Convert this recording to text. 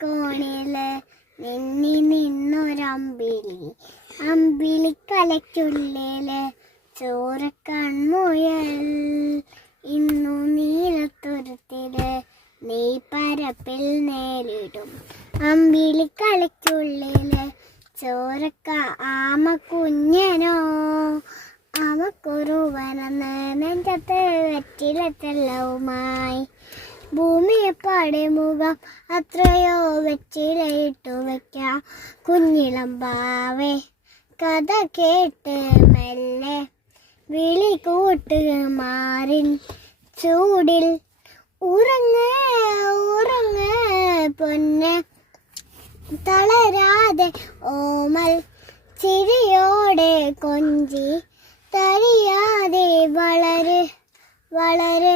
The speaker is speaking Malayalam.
കോണില് നിന്നി നിന്നൊരമ്പിളി അമ്പിളിക്കലയ്ക്കുള്ളില് ചോരക്കൺമുയൽ ഇന്നു നീലത്തുരുത്തില് നീ പരപ്പിൽ നേരിടും അമ്പിളിക്കലയ്ക്കുള്ളില് ആമ കുഞ്ഞനോ ആമക്കുറുവനെന്ന് നെഞ്ചത്ത് വെറ്റിലത്തെല്ലവുമായി ഭൂമിയെപ്പാടെ മുഖം അത്രയോ വെച്ചിലയിട്ടു വയ്ക്കാം കുഞ്ഞിളമ്പാവേ കഥ കേട്ട് മെല്ലെ വിളി കൂട്ടുക മാറിൻ ചൂടിൽ ഉറങ്ങ് ഉറങ്ങ് പൊന്ന് തളരാതെ ഓമൽ ചിരിയോടെ കൊഞ്ചി തരിയാതെ വളര് വളര്